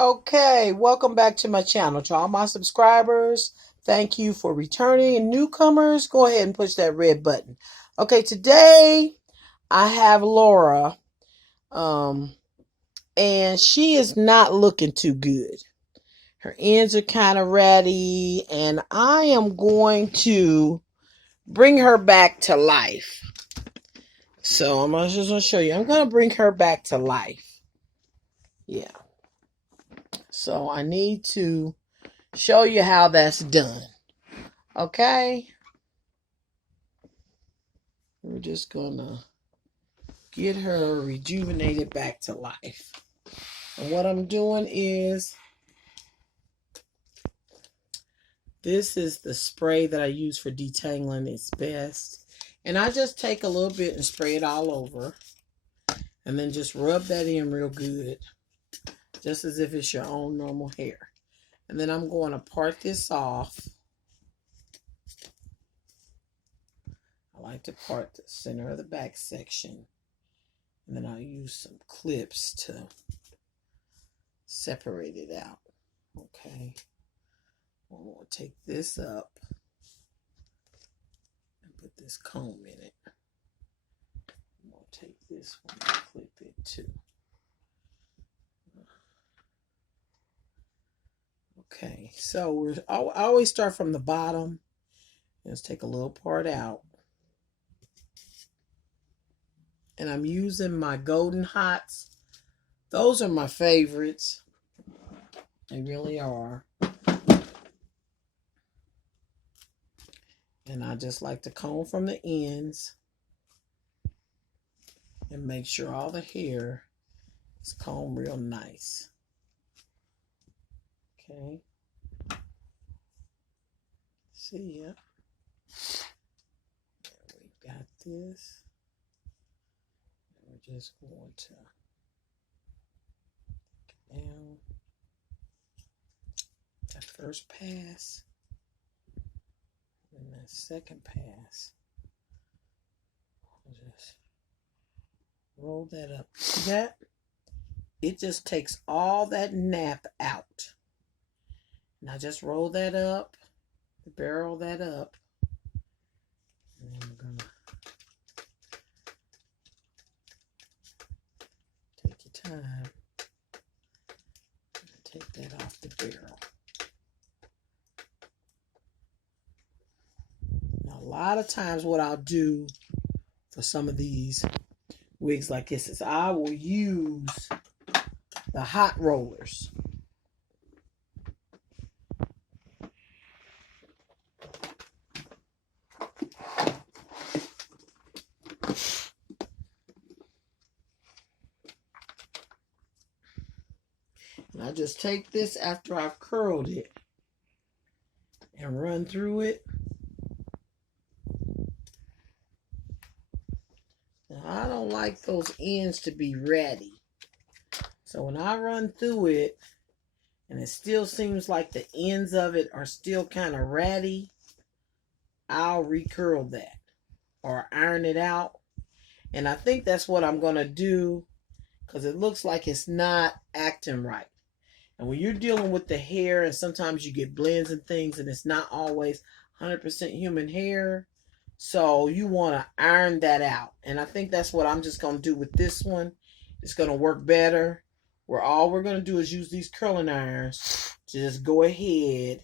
Okay, welcome back to my channel. To all my subscribers, thank you for returning. And newcomers, go ahead and push that red button. Okay, today I have Laura, and she is not looking too good. Her ends are kind of ratty, and I am going to bring her back to life. So I'm just going to show you. I'm going to bring her back to life. Yeah. So I need to show you how that's done. Okay? We're just gonna get her rejuvenated back to life. And what I'm doing is, this is the spray that I use for detangling. It's best. And I just take a little bit and spray it all over. And then just rub that in real good. Just as if it's your own normal hair. And then I'm going to part this off. I like to part the center of the back section. And then I'll use some clips to separate it out. Okay. I'm going to take this up and put this comb in it. I'm going to take this one and clip it too. Okay, so I always start from the bottom. Let's take a little part out. And I'm using my Golden Hots. Those are my favorites. They really are. And I just like to comb from the ends and make sure all the hair is combed real nice. Okay. See ya. There we got this. And we're just going to get down that first pass. And that second pass. I'll just roll that up. See that? It just takes all that nap out. Now just roll that up, barrel that up, and then we're gonna take your time and take that off the barrel. Now a lot of times what I'll do for some of these wigs like this is I will use the hot rollers. And I just take this after I've curled it and run through it. Now, I don't like those ends to be ratty. So when I run through it and it still seems like the ends of it are still kind of ratty, I'll recurl that or iron it out. And I think that's what I'm going to do because it looks like it's not acting right. And when you're dealing with the hair and sometimes you get blends and things and it's not always 100% human hair. So you want to iron that out. And I think that's what I'm just going to do with this one. It's going to work better. Where all we're going to do is use these curling irons to just go ahead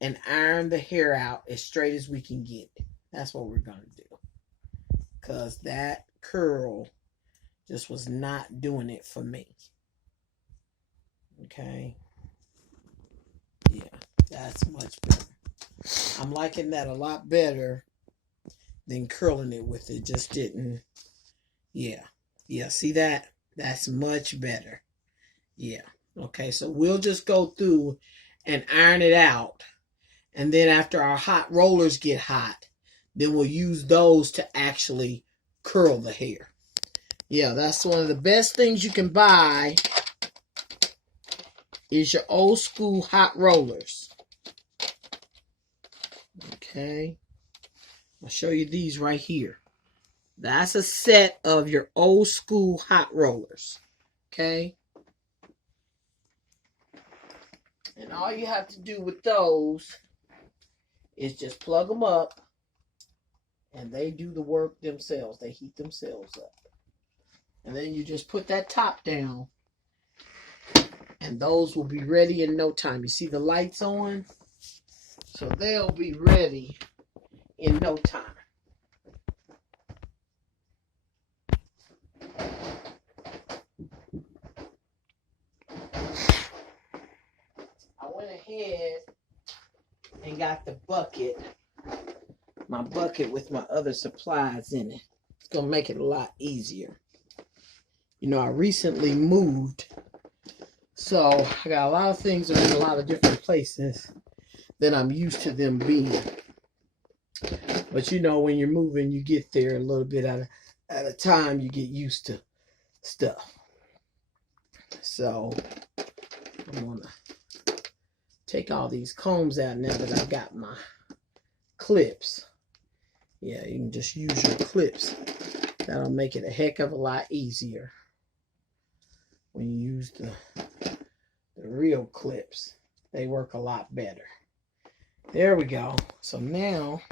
and iron the hair out as straight as we can get it. That's what we're going to do. Because that curl just was not doing it for me. Okay. Yeah, that's much better. I'm liking that a lot better than curling it with it. Just didn't. Yeah. Yeah, see that? That's much better. Yeah. Okay, so we'll just go through and iron it out. And then after our hot rollers get hot, then we'll use those to actually curl the hair. Yeah, that's one of the best things you can buy is your old school hot rollers. Okay. I'll show you these right here. That's a set of your old school hot rollers. Okay. And all you have to do with those is just plug them up, and they do the work themselves. They heat themselves up. And then you just put that top down, and those will be ready in no time. You see the lights on? So they'll be ready in no time. I went ahead and got the bucket, my bucket with my other supplies in it. It's going to make it a lot easier. You know, I recently moved, so I got a lot of things that are in a lot of different places than I'm used to them being. But you know, when you're moving, you get there a little bit at a time, you get used to stuff. So I'm going to take all these combs out now that I've got my clips. Yeah, you can just use your clips. That'll make it a heck of a lot easier when you use the real clips. They work a lot better. There we go. So now,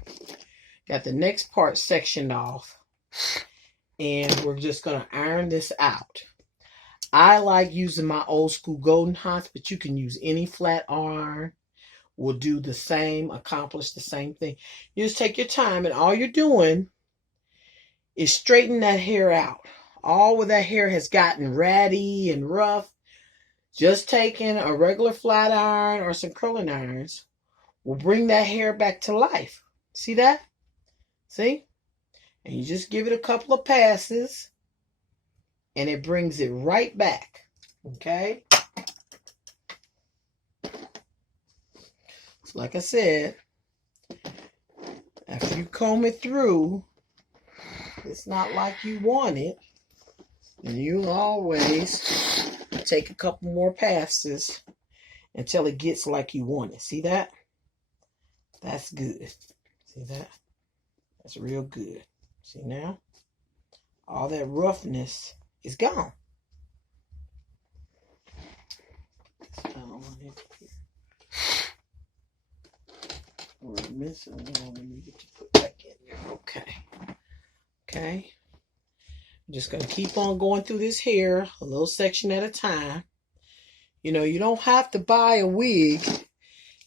got the next part sectioned off, and we're just going to iron this out. I like using my old school golden hots, but you can use any flat iron. Will do the same, accomplish the same thing. You just take your time, and all you're doing is straighten that hair out. All where that hair has gotten ratty and rough, just taking a regular flat iron or some curling irons will bring that hair back to life. See that? See? And you just give it a couple of passes, and it brings it right back. Okay? So like I said, after you comb it through, it's not like you want it. And you always take a couple more passes until it gets like you want it. See that? That's good. See that? That's real good. See now? All that roughness is gone. We're missing one we needed to put back in here. Okay. Okay. I'm just going to keep on going through this hair a little section at a time. You know, you don't have to buy a wig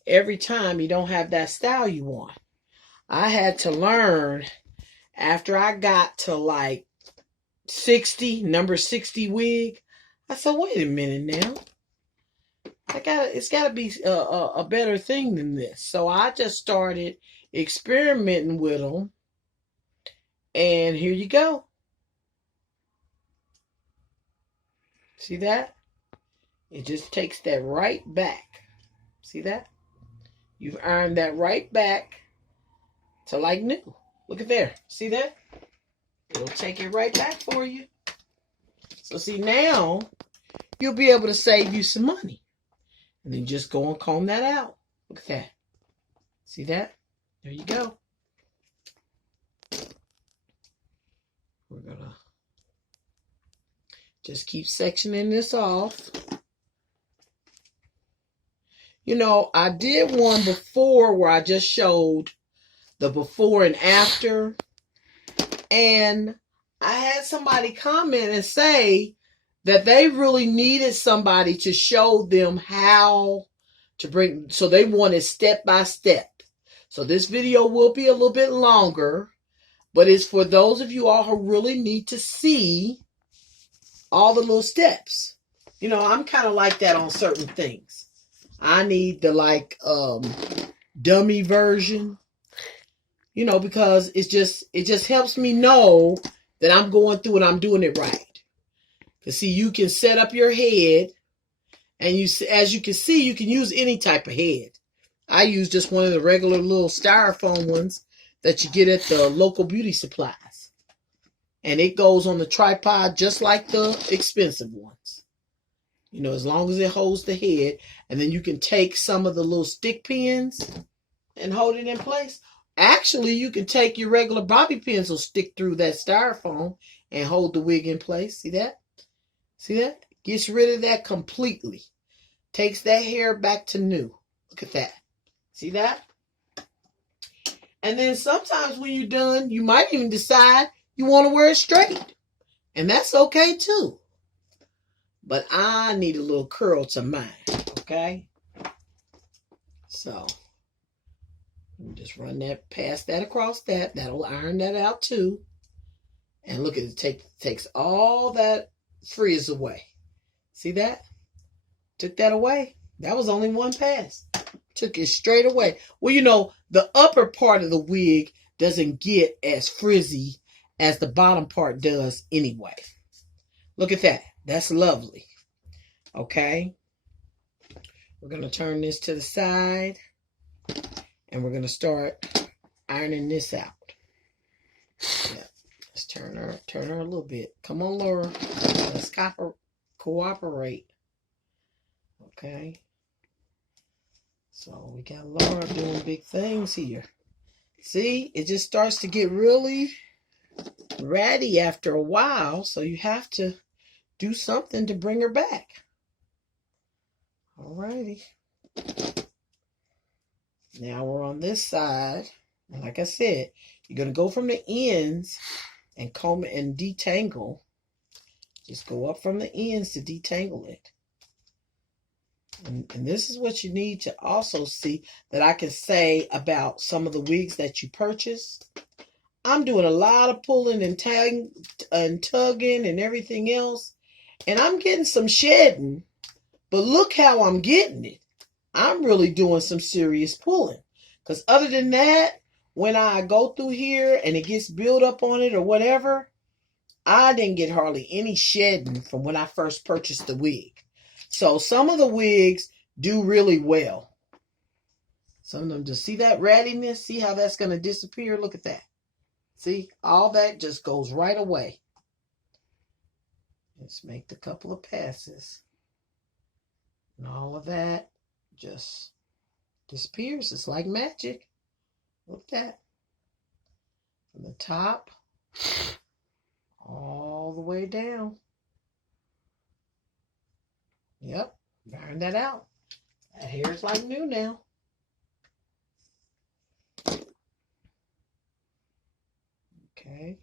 every time you don't have that style you want. I had to learn after I got to like 60, number 60 wig. I said, wait a minute now. It's got to be a better thing than this. So I just started experimenting with them. And here you go. See that? It just takes that right back. See that? You've ironed that right back to like new. Look at there. See that? It'll take it right back for you. So see, now you'll be able to save you some money. And then just go and comb that out. Look at that. See that? There you go. We're going to just keep sectioning this off. You know, I did one before where I just showed the before and after. And I had somebody comment and say that they really needed somebody to show them how to bring, so they wanted step by step. So this video will be a little bit longer, but it's for those of you all who really need to see all the little steps. You know, I'm kind of like that on certain things. I need the like dummy version, you know, because it just helps me know that I'm going through and I'm doing it right. Because see, you can set up your head, and as you can see, you can use any type of head. I use just one of the regular little styrofoam ones that you get at the local beauty supplies. And it goes on the tripod just like the expensive ones. You know, as long as it holds the head. And then you can take some of the little stick pins and hold it in place. Actually, you can take your regular bobby pins will stick through that styrofoam and hold the wig in place. See that? See that? Gets rid of that completely. Takes that hair back to new. Look at that. See that? And then sometimes when you're done, you might even decide you want to wear it straight. And that's okay too. But I need a little curl to mine. Okay? So, just run that, pass that across that. That'll iron that out too. And look at it, takes all that frizz away. See that? Took that away. That was only one pass. Took it straight away. Well, you know, the upper part of the wig doesn't get as frizzy as the bottom part does anyway. Look at that. That's lovely. Okay. We're going to turn this to the side. And we're going to start ironing this out. Yeah. Let's turn her a little bit. Come on, Laura. Let's cooperate. Okay. So we got Laura doing big things here. See, it just starts to get really ratty after a while. So you have to do something to bring her back. Alrighty. Now we're on this side. And like I said, you're going to go from the ends and comb it and detangle. Just go up from the ends to detangle it. And this is what you need to also see that I can say about some of the wigs that you purchase. I'm doing a lot of pulling and tugging and everything else. And I'm getting some shedding. But look how I'm getting it. I'm really doing some serious pulling. Because other than that, when I go through here and it gets built up on it or whatever, I didn't get hardly any shedding from when I first purchased the wig. So some of the wigs do really well. Some of them, just see that rattiness? See how that's going to disappear? Look at that. See, all that just goes right away. Let's make a couple of passes. And all of that just disappears. It's like magic. Look at that. From the top all the way down. Yep, iron that out. That hair is like new now. Okay,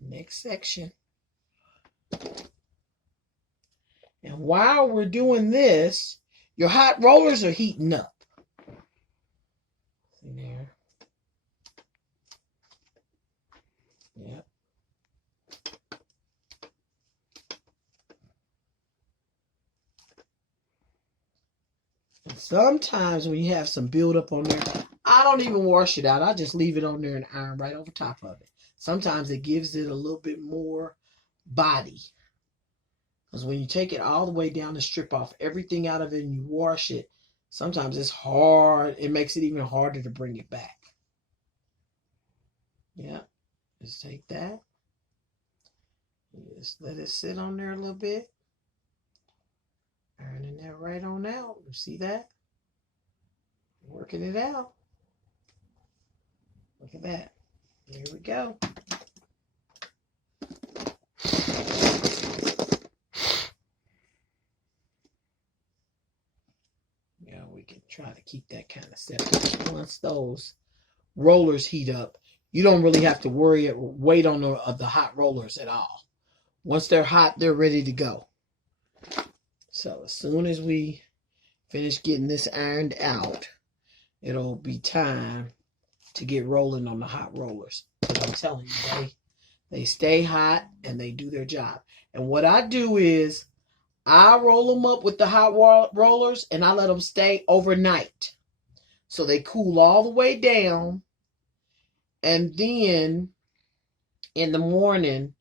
next section. And while we're doing this, your hot rollers are heating up. See there? Yep. And sometimes when you have some buildup on there, I don't even wash it out. I just leave it on there and iron right over top of it. Sometimes it gives it a little bit more body. Because when you take it all the way down and strip off everything out of it and you wash it, sometimes it's hard. It makes it even harder to bring it back. Yeah. Just take that. Just let it sit on there a little bit. Ironing that right on out. You see that? Working it out. Look at that. Here we go. Yeah, we can try to keep that kind of separate. Once those rollers heat up, you don't really have to wait on the hot rollers at all. Once they're hot, they're ready to go. So as soon as we finish getting this ironed out, it'll be time to get rolling on the hot rollers. But I'm telling you, they stay hot and they do their job. And what I do is I roll them up with the hot rollers and I let them stay overnight. So they cool all the way down. And then in the morning,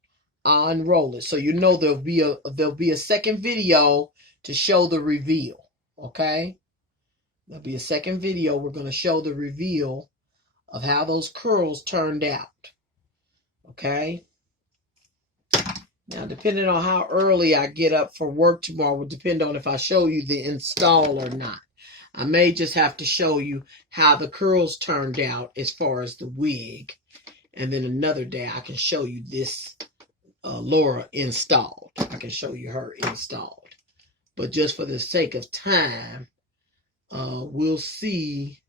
I'll unroll it. So you know there'll be a second video to show the reveal. Okay? There'll be a second video. We're going to show the reveal of how those curls turned out. Okay? Now, depending on how early I get up for work tomorrow will depend on if I show you the install or not. I may just have to show you how the curls turned out as far as the wig. And then another day I can show you this Laura installed. I can show you her installed. But just for the sake of time, we'll see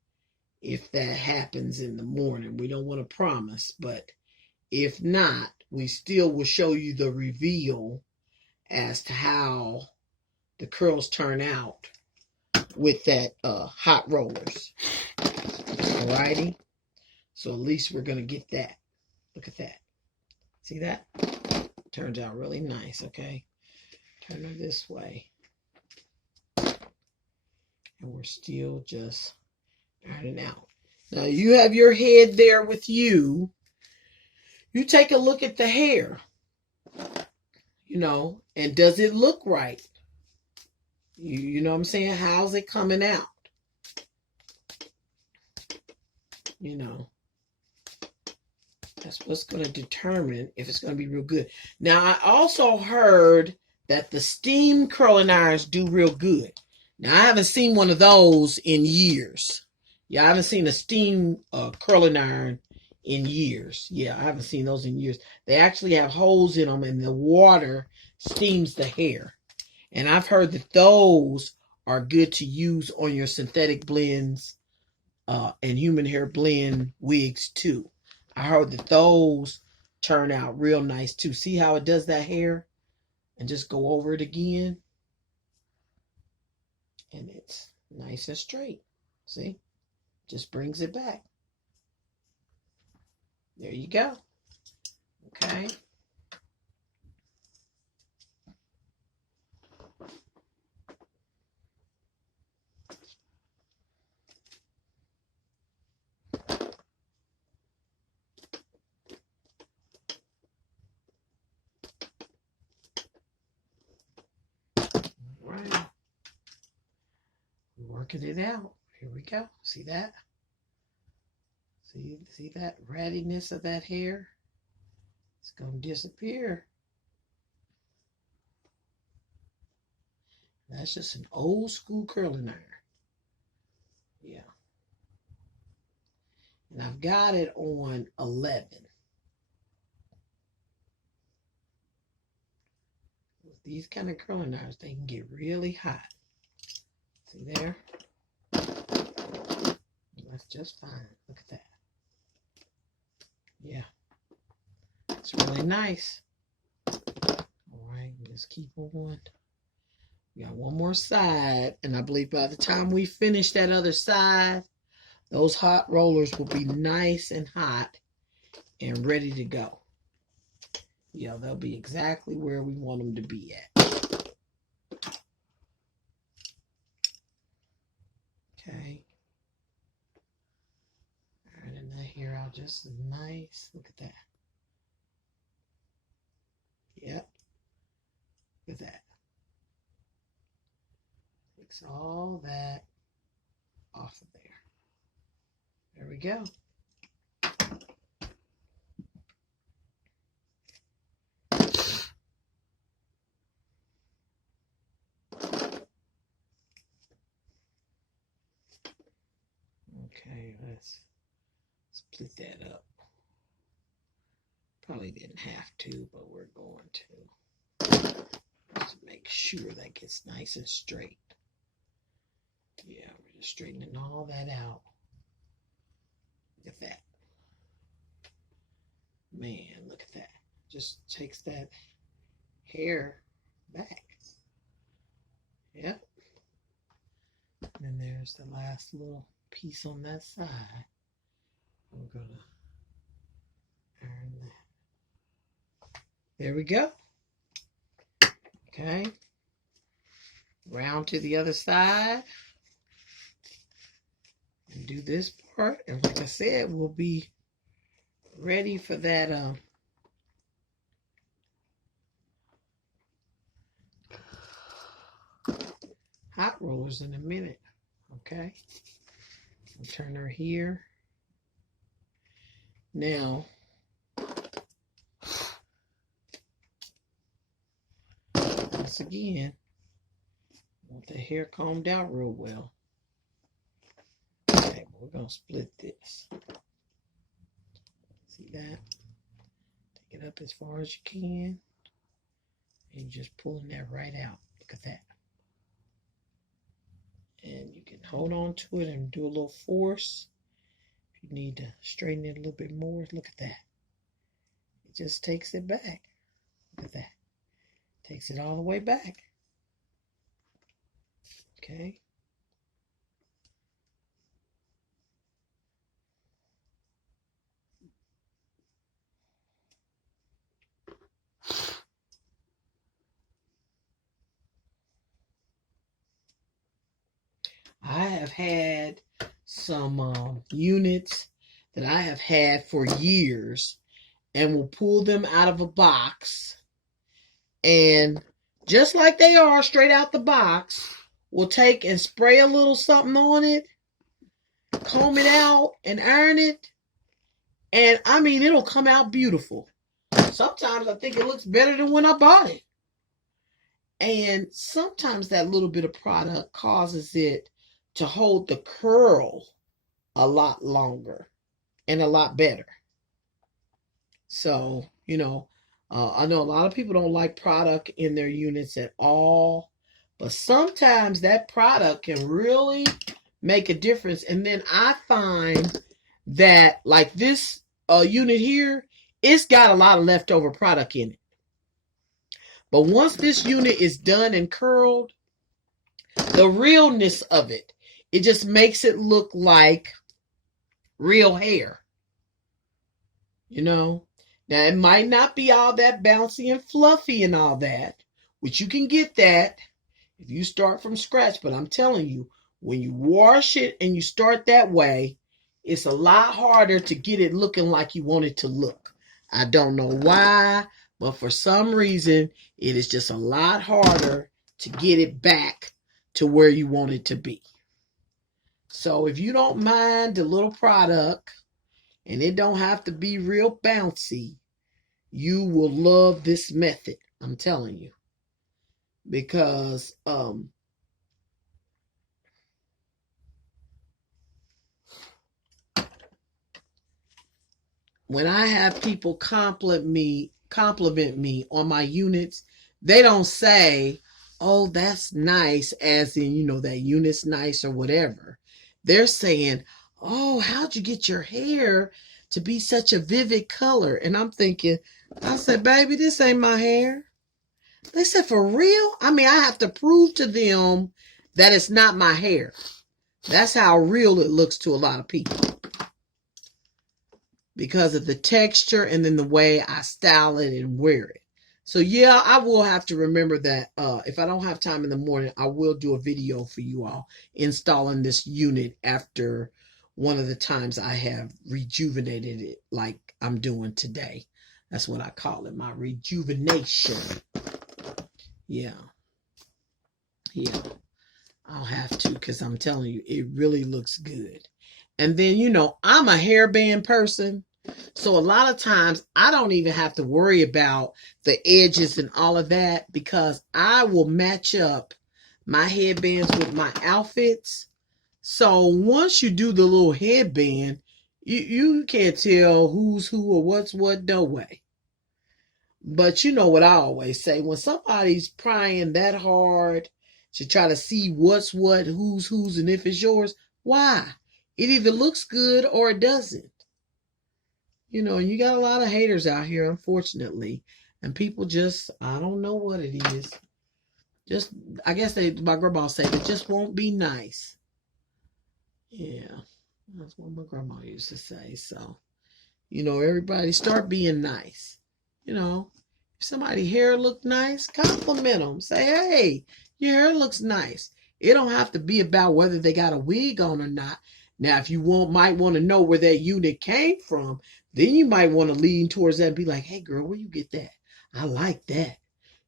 if that happens in the morning. We don't want to promise, but if not, we still will show you the reveal as to how the curls turn out with that hot rollers. Alrighty. So at least we're going to get that. Look at that. See that? Turns out really nice, okay? Turn her this way. And we're still just ironing out. Now you have your head there with you. You take a look at the hair. You know, and does it look right? You know what I'm saying? How's it coming out? You know, that's what's going to determine if it's going to be real good. Now, I also heard that the steam curling irons do real good. Now, I haven't seen one of those in years. Yeah, I haven't seen a steam curling iron in years. Yeah, I haven't seen those in years. They actually have holes in them, and the water steams the hair. And I've heard that those are good to use on your synthetic blends and human hair blend wigs too. I heard that those turn out real nice too. See how it does that hair? And just go over it again. And it's nice and straight. See? Just brings it back. There you go. Okay. Right. Working it out. Here we go. See that? See that rattiness of that hair? It's going to disappear. That's just an old school curling iron. Yeah. And I've got it on 11. With these kind of curling irons, they can get really hot. See there? That's just fine. Look at that. Yeah. It's really nice. All right, let's keep on. We got one more side, and I believe by the time we finish that other side, those hot rollers will be nice and hot and ready to go. Yeah, they'll be exactly where we want them to be at. Okay. All right, and that hair out just nice. Look at that. Yep. Look at that. Takes all that off of there. There we go. Okay, let's split that up. Probably didn't have to, but we're going to. Just make sure that gets nice and straight. Yeah, we're just straightening all that out. Look at that. Man, look at that. Just takes that hair back. Yep. And then there's the last little piece on that side. I'm going to iron that. There we go. Okay. Round to the other side. And do this part. And like I said, we'll be ready for that hot rollers in a minute. Okay. I'll turn her here. Now, once again, I want the hair combed out real well. Okay, we're going to split this. See that? Take it up as far as you can. And you're just pulling that right out. Look at that. hold on to it and do a little force. If you need to straighten it a little bit more, look at that. It just takes it back. Look at that. Takes it all the way back. Okay. I have had some units that I have had for years and will pull them out of a box, and just like they are straight out the box, will take and spray a little something on it, comb it out and iron it, and I mean it'll come out beautiful. Sometimes I think it looks better than when I bought it. And sometimes that little bit of product causes it to hold the curl a lot longer and a lot better. So, I know a lot of people don't like product in their units at all, but sometimes that product can really make a difference. And then I find that, like this unit here, it's got a lot of leftover product in it. But once this unit is done and curled, the realness of it, it just makes it look like real hair. Now it might not be all that bouncy and fluffy and all that, which you can get that if you start from scratch. But I'm telling you, when you wash it and you start that way, it's a lot harder to get it looking like you want it to look. I don't know why, but for some reason, it is just a lot harder to get it back to where you want it to be. So if you don't mind the little product, and it don't have to be real bouncy, you will love this method. I'm telling you. Because when I have people compliment me on my units, they don't say, "Oh, that's nice," as in, that unit's nice or whatever. They're saying, "Oh, how'd you get your hair to be such a vivid color?" And I'm thinking, I said, "Baby, this ain't my hair." They said, "For real?" I mean, I have to prove to them that it's not my hair. That's how real it looks to a lot of people. Because of the texture and then the way I style it and wear it. So yeah, I will have to remember that if I don't have time in the morning, I will do a video for you all installing this unit after one of the times I have rejuvenated it like I'm doing today. That's what I call it, my rejuvenation. Yeah. I'll have to, because I'm telling you, it really looks good. And then, I'm a hairband person. So a lot of times I don't even have to worry about the edges and all of that, because I will match up my headbands with my outfits. So once you do the little headband, you can't tell who's who or what's what, no way. But you know what I always say, when somebody's prying that hard to try to see what's what, who's whose, and if it's yours, why? It either looks good or it doesn't. And you got a lot of haters out here, unfortunately. And people just, I don't know what it is. Just, I guess my grandma said, it just won't be nice. Yeah, that's what my grandma used to say. So, everybody start being nice. If somebody's hair look nice, compliment them. Say, "Hey, your hair looks nice." It don't have to be about whether they got a wig on or not. Now, if you might want to know where that unit came from, then you might want to lean towards that and be like, "Hey, girl, where you get that? I like that."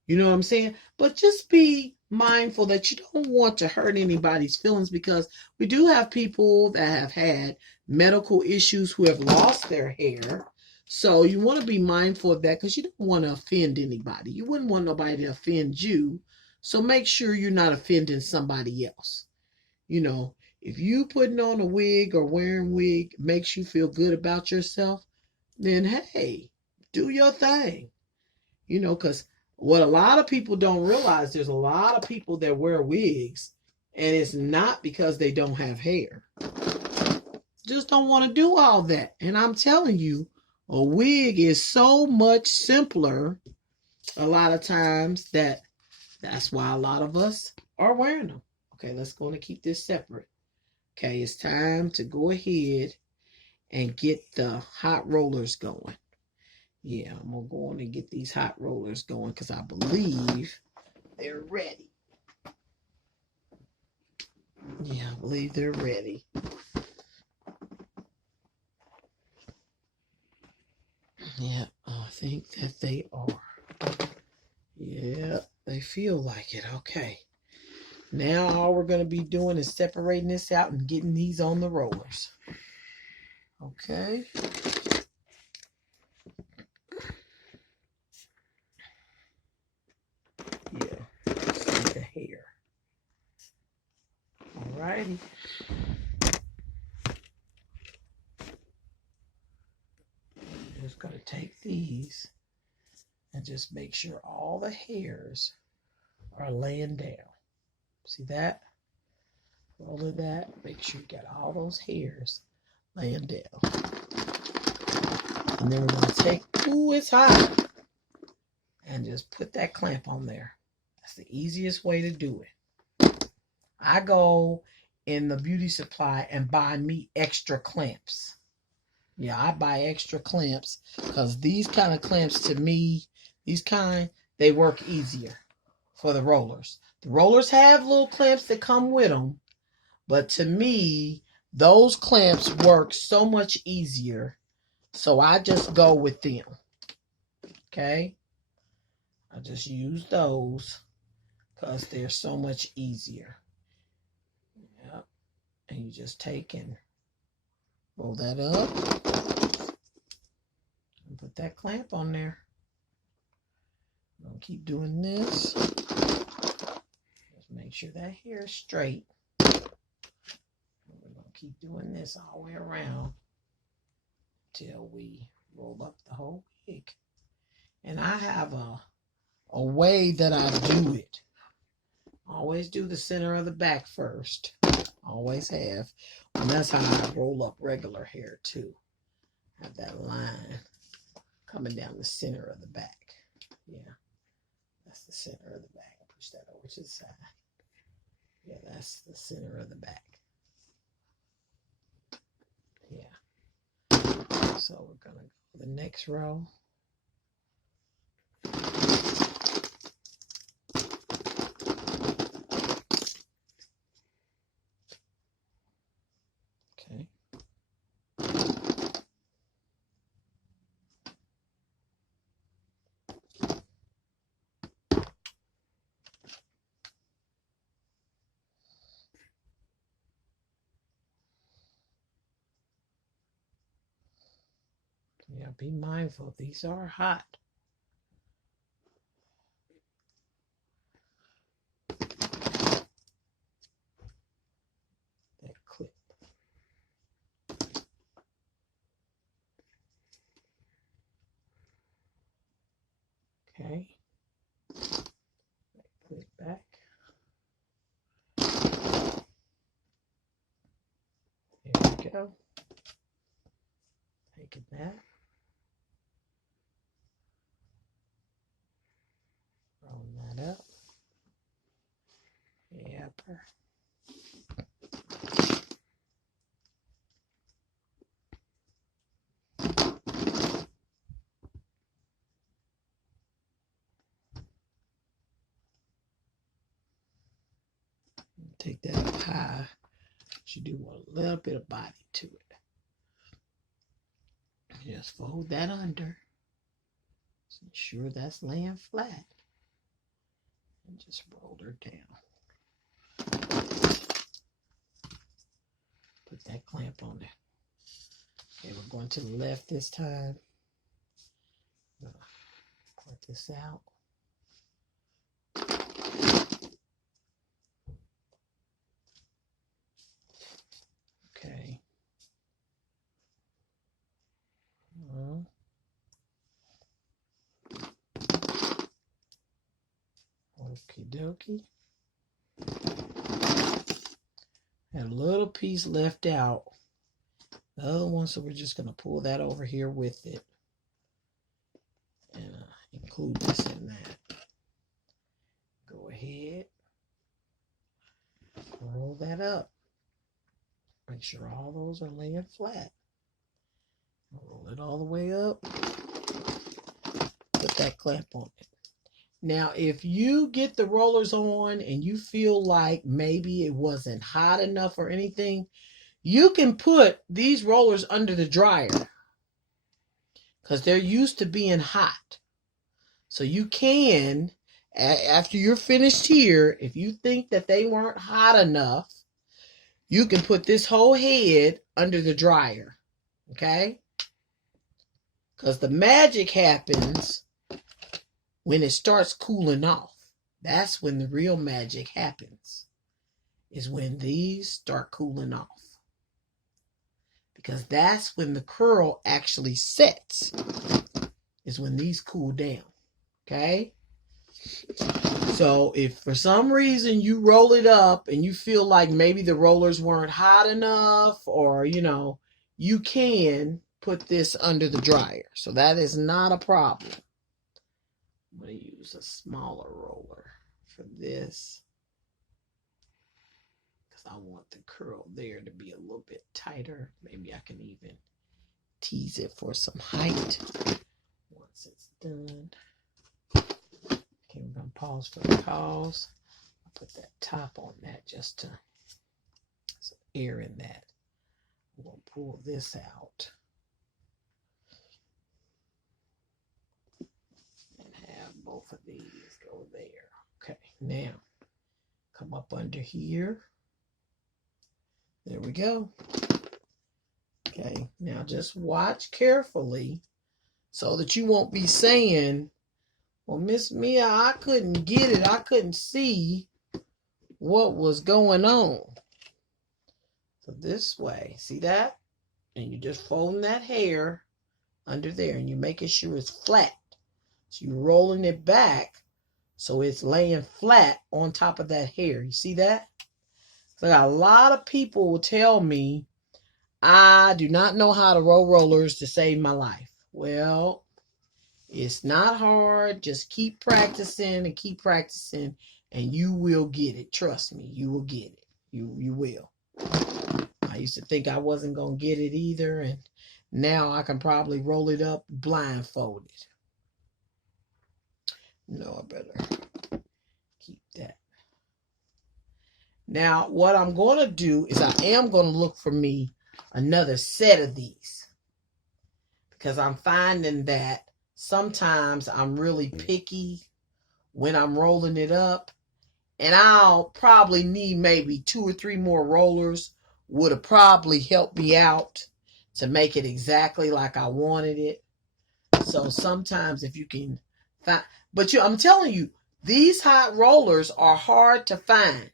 You know what I'm saying? But just be mindful that you don't want to hurt anybody's feelings, because we do have people that have had medical issues who have lost their hair. So you want to be mindful of that, because you don't want to offend anybody. You wouldn't want nobody to offend you. So make sure you're not offending somebody else. If you putting on a wig or wearing wig makes you feel good about yourself, then hey, do your thing. Because what a lot of people don't realize, there's a lot of people that wear wigs And it's not because they don't have hair. Just don't want to do all that. And I'm telling you, a wig is so much simpler a lot of times that's why a lot of us are wearing them. Okay, let's go and keep this separate. Okay, it's time to go ahead and get the hot rollers going. Yeah, I'm going to go on and get these hot rollers going because I believe they're ready. Yeah, I believe they're ready. Yeah, I think that they are. Yeah, they feel like it. Okay. Now all we're going to be doing is separating this out and getting these on the rollers. Okay. Yeah, see the hair. Alrighty. I'm just going to take these and just make sure all the hairs are laying down. See that? Roll of that. Make sure you got all those hairs laying down. And then we're going to take, ooh, it's hot, and just put that clamp on there. That's the easiest way to do it. I go in the beauty supply and buy me extra clamps. Yeah, I buy extra clamps because these kind of clamps to me, they work easier for the rollers. The rollers have little clamps that come with them, but to me, those clamps work so much easier. So I just go with them. Okay? I just use those because they're so much easier. Yep. And you just take and roll that up and put that clamp on there. I'm going to keep doing this. Just make sure that hair is straight. And we're going to keep doing this all the way around till we roll up the whole wig. And I have a way that I do it. Always do the center of the back first. Always have. And that's how I roll up regular hair too. Have that line coming down the center of the back. Yeah. That's the center of the back. Push that over to the side. Yeah, that's the center of the back. Yeah. So we're going to go to the next row. Okay. Yeah, be mindful. These are hot. That clip. Okay. Clip back. There we go. Taking that. Rolling that up. Yep. Take that up high. You do want a little bit of body to it. Just fold that under. Just ensure that's laying flat. And just roll her down. Put that clamp on there. Okay, we're going to the left this time. Part this out. Okay. Okie dokie. Had a little piece left out. The other one, so we're just going to pull that over here with it. And include this in that. Go ahead. Roll that up. Make sure all those are laying flat. Roll it all the way up. Put that clamp on it. Now, if you get the rollers on and you feel like maybe it wasn't hot enough or anything, you can put these rollers under the dryer because they're used to being hot. So you can, after you're finished here, if you think that they weren't hot enough, you can put this whole head under the dryer. Okay? Because the magic happens when it starts cooling off. That's when the real magic happens. Is when these start cooling off. Because that's when the curl actually sets. Is when these cool down. Okay? So if for some reason you roll it up and you feel like maybe the rollers weren't hot enough, or you can put this under the dryer. So that is not a problem. I'm going to use a smaller roller for this because I want the curl there to be a little bit tighter. Maybe I can even tease it for some height once it's done. Okay, we're going to pause for the pause. I'll put that top on that just to some air in that. I'm going to pull this out. Both of these go there. Okay, now come up under here. There we go. Okay, now just watch carefully so that you won't be saying, well, Miss Mia, I couldn't get it. I couldn't see what was going on. So this way, see that? And you just folding that hair under there and you're making sure it's flat. So you're rolling it back so it's laying flat on top of that hair. You see that? So a lot of people will tell me, I do not know how to roll rollers to save my life. Well, it's not hard. Just keep practicing and keep practicing and you will get it. Trust me, you will get it. You will. I used to think I wasn't going to get it either, and now I can probably roll it up blindfolded. No, I better keep that. Now, what I'm going to do is I am going to look for me another set of these. Because I'm finding that sometimes I'm really picky when I'm rolling it up. And I'll probably need maybe 2 or 3 more rollers. Would have probably helped me out to make it exactly like I wanted it. So sometimes if you can find... But I'm telling you, these hot rollers are hard to find.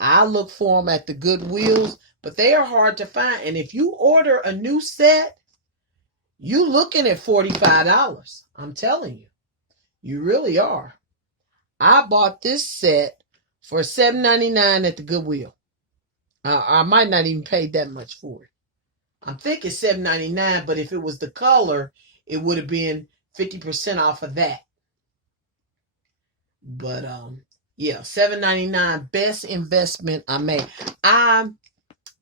I look for them at the Goodwills, but they are hard to find. And if you order a new set, you're looking at $45. I'm telling you. You really are. I bought this set for $7.99 at the Goodwill. I might not even pay that much for it. I'm thinking $7.99, but if it was the color, it would have been 50% off of that. But yeah, $7.99, best investment I made.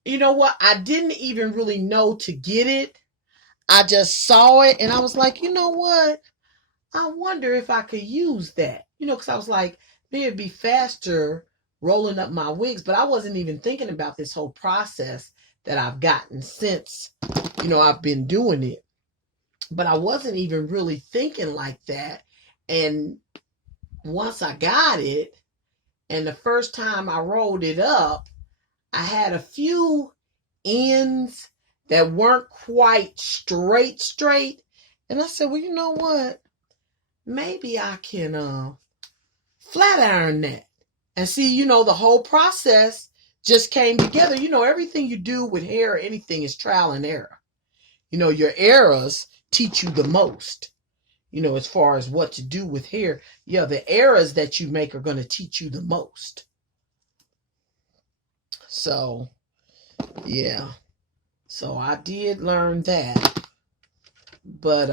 You know what? I didn't even really know to get it. I just saw it and I was like, you know what? I wonder if I could use that. Because I was like, maybe it'd be faster rolling up my wigs, but I wasn't even thinking about this whole process that I've gotten since, I've been doing it. But I wasn't even really thinking like that. And once I got it, and the first time I rolled it up, I had a few ends that weren't quite straight. And I said, well, you know what? Maybe I can flat iron that. And see, the whole process just came together. Everything you do with hair or anything is trial and error. Your errors teach you the most. As far as what to do with hair. Yeah, the errors that you make are going to teach you the most. So, Yeah. So I did learn that. But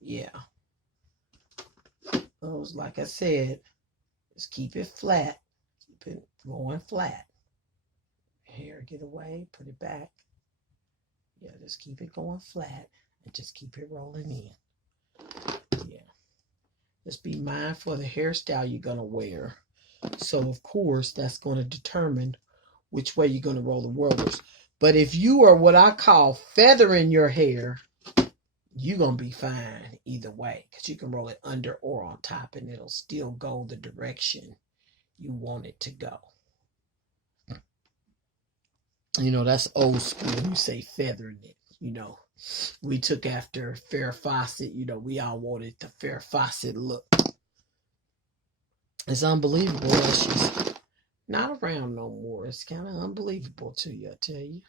yeah. Those, like I said, just keep it flat. Keep it going flat. Hair get away, put it back. Yeah, just keep it going flat and just keep it rolling in. Yeah. Just be mindful of the hairstyle you're going to wear. So, of course, that's going to determine which way you're going to roll the rollers. But if you are what I call feathering your hair, you're going to be fine either way. Because you can roll it under or on top and it'll still go the direction you want it to go. You know, that's old school. You say feathering it. You know, we took after Farrah Fawcett. You know, we all wanted the Farrah Fawcett look. It's unbelievable that she's not around no more. It's kind of unbelievable to you, I tell you.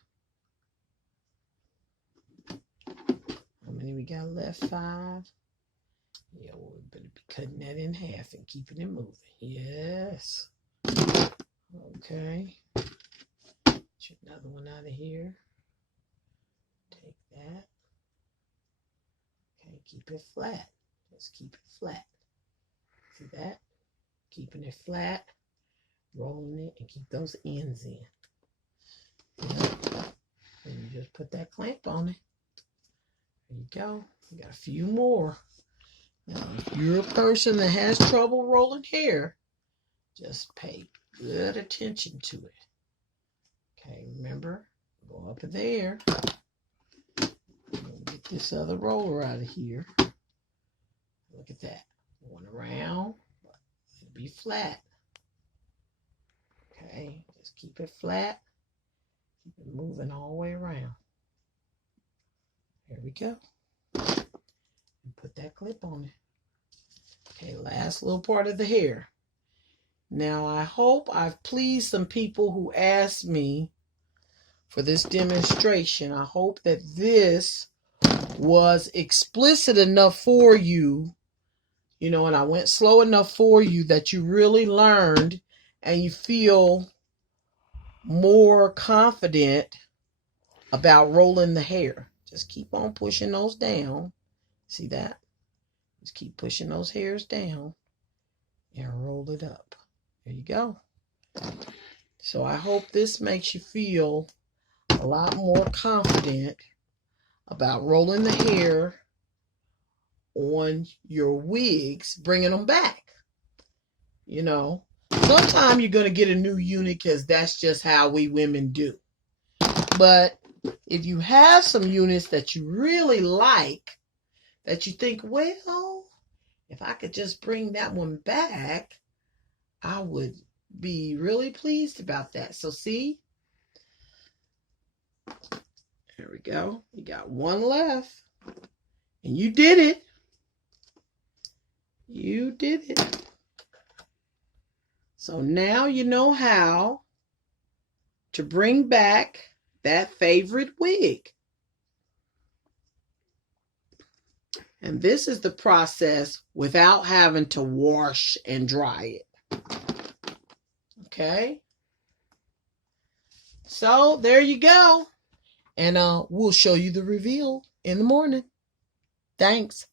How many we got left? 5. Yeah, well, we better be cutting that in half and keeping it moving. Yes. Okay. Get another one out of here. Take that. Okay, keep it flat. Just keep it flat. See that? Keeping it flat, rolling it, and keep those ends in. And you just put that clamp on it. There you go. You got a few more. Now, if you're a person that has trouble rolling hair, just pay good attention to it. Okay, remember, go up there. Get this other roller out of here. Look at that. Going around. It'll be flat. Okay, just keep it flat. Keep it moving all the way around. There we go. And put that clip on it. Okay, last little part of the hair. Now, I hope I've pleased some people who asked me for this demonstration. I hope that this was explicit enough for you, you know, and I went slow enough for you that you really learned and you feel more confident about rolling the hair. Just keep on pushing those down. See that? Just keep pushing those hairs down and roll it up. There you go. So I hope this makes you feel a lot more confident about rolling the hair on your wigs, bringing them back. You know, sometimes you're going to get a new unit because that's just how we women do. But if you have some units that you really like, that you think, well, if I could just bring that one back, I would be really pleased about that. So see, there we go. You got one left. And you did it. You did it. So now you know how to bring back that favorite wig. And this is the process without having to wash and dry it. Okay? So there you go. And we'll show you the reveal in the morning. Thanks.